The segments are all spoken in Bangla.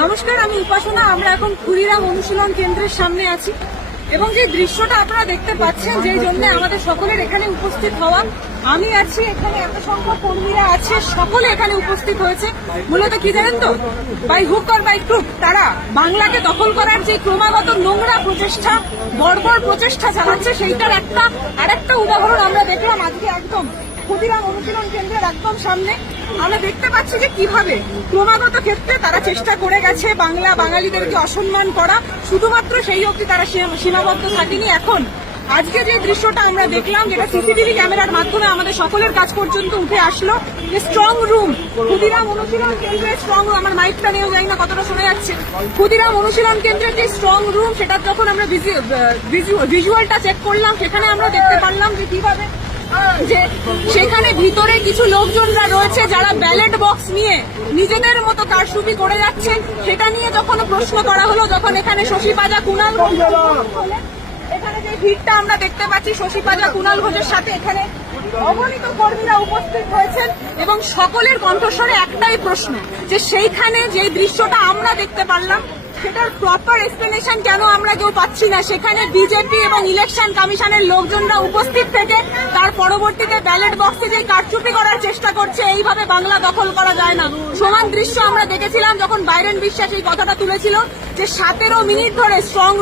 নমস্কার, আমি উপাসনা। আমরা এখন ক্ষুদিরাম অনুশীলন কেন্দ্রের সামনে আছি এবং যে দৃশ্যটা আপনারা দেখতে পাচ্ছেন, যেই জন্য আমাদের সকলের এখানে উপস্থিত হওয়া, আমি আছি এখানে, এত সংখ্যক কর্মীরা আছে, সকলে এখানে উপস্থিত হয়েছে। মূলত কি জানেন তো, by hook or by crook তারা বাংলাকে দখল করার যে ক্রমাগত নোংরা প্রচেষ্টা, বর্বর প্রচেষ্টা চালাচ্ছে, সেইটার আরেকটা উদাহরণ আমরা দেখলাম আজকে একদম ক্ষুদিরাম অনুশীলন কেন্দ্রের একদম সামনে। আমরা দেখতে পাচ্ছি যে কিভাবে ক্রমাগত ক্ষেত্রে তারা চেষ্টা করে গেছে বাঙালিদেরকে অসম্মান করা, শুধুমাত্র সেই অবধি তারা সীমাবদ্ধ থাকেনি। এখন আজকে যে দৃশ্যটা আমরা দেখলাম, যেটা সিসিটিভি ক্যামেরার মাধ্যমে আমাদের সকলের কাছ পর্যন্ত উঠে আসলো, যে স্ট্রং রুম, ক্ষুদিরাম অনুশীলন কেন্দ্রের স্ট্রং রুম, আমার মাইকটা নিয়েও যাই না কতটা শোনা যাচ্ছে, ক্ষুদিরাম অনুশীলন কেন্দ্রের যে স্ট্রং রুম, সেটার যখন আমরা ভিজুয়ালটা চেক করলাম, সেখানে আমরা দেখতে পারলাম যে কিভাবে যে সেখানে ভিতরে কিছু লোকজনরা রয়েছে যারা ব্যালট বক্স নিয়ে নিজেদের মতো কারচুপি করে যাচ্ছেন। সেটা নিয়ে যখন প্রশ্ন করা হলো, যখন এখানে শশী পাজা, কুণাল ঘোষ, এখানে যে ভিড়টা আমরা দেখতে পাচ্ছি শশী পাজা, কুণাল ঘোষের সাথে এখানে অগণিত কর্মীরা উপস্থিত হয়েছেন এবং সকলের কণ্ঠস্বরে একটাই প্রশ্ন, যে সেইখানে যে দৃশ্যটা আমরা দেখতে পারলাম, সেটার প্রপার এক্সপ্লেনেশন কেন আমরা কেউ পাচ্ছি না। সেখানে বিজেপি এবং ইলেকশন কমিশনের লোকজনরা উপস্থিত থেকে তার পরবর্তীতে ব্যালট বক্সে যে কারচুপি করার চেষ্টা করছে, এইভাবে বাংলা দখল করা যায় না। সমান দৃশ্য আমরা দেখেছিলাম যখন বাইরেন বিশ্বাস এই কথাটা তুলেছিল, যে 17 মিনিট ধরে স্ট্রং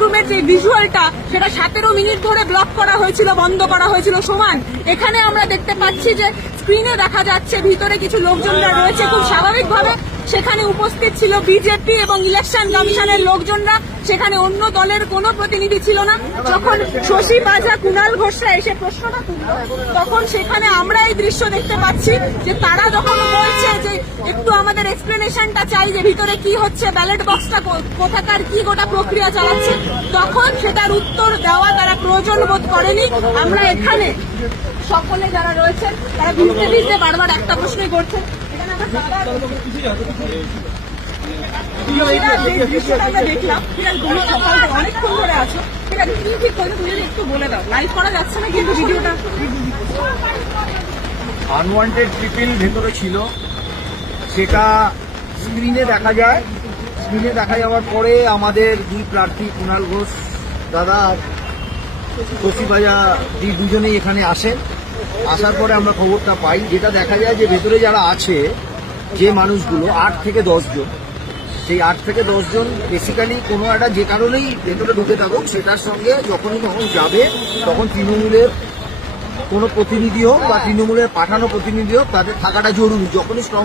রুমের যে ভিজুয়ালটা, সেটা 17 মিনিট ধরে ব্লক করা হয়েছিল, বন্ধ করা হয়েছিল। সমান এখানে আমরা দেখতে পাচ্ছি যে স্ক্রিনে দেখা যাচ্ছে ভিতরে কিছু লোকজনরা রয়েছে, খুব স্বাভাবিকভাবে সেখানে উপস্থিত ছিল বিজেপি এবং ইলেকশন কমিশনের লোকজনরা, সেখানে অন্য দলের কোনো প্রতিনিধি ছিল না। যখন শশী পাজা, কুণাল ঘোষরা এসে প্রশ্নটা তুলল, তখন সেখানে আমরা এই দৃশ্য দেখতে পাচ্ছি যে তারা যখন বলছে যে একটু আমাদের এক্সপ্লেনেশনটা চাই, যে ভিতরে কি হচ্ছে, ব্যালট বক্সটা কোথাকার, কি গোটা প্রক্রিয়া চালাচ্ছে, তখন সেটার উত্তর দেওয়া তারা প্রয়োজন বোধ করেনি। আমরা এখানে সকলে যারা রয়েছেন তারা ভিজতে ভিজতে বারবার একটা প্রশ্নই করছেন। আমরা দেখলাম অনেকক্ষণ ধরে আছো, ঠিক আছে, কি ঠিক করে তুমি একটু বলে দাও। লাইভ করা যাচ্ছে না কিন্তু ভিডিওটা। আনওয়ান্টেড পিপল ভেতরে ছিল, সেটা স্ক্রিনে দেখা যায়। স্ক্রিনে দেখা যাওয়ার পরে আমাদের দুই প্রার্থী কুণাল ঘোষ দাদা আর শশী পাজা দি দুজনেই এখানে আসেন। আসার পরে আমরা খবরটা পাই, যেটা দেখা যায় যে ভেতরে যারা আছে, যে মানুষগুলো 8 থেকে 10 জন, সেই 8 থেকে 10 জন বেসিক্যালি কোনো একটা যে কারণেই ভেতরে ঢুকে থাকুক, সেটার সঙ্গে যখনই যাবে, তখন তৃণমূলের কোনো প্রতিনিধি হোক বা তৃণমূলের পাঠানো প্রতিনিধি হোক, তাদের থাকাটা জরুরি। যখনই স্ট্রং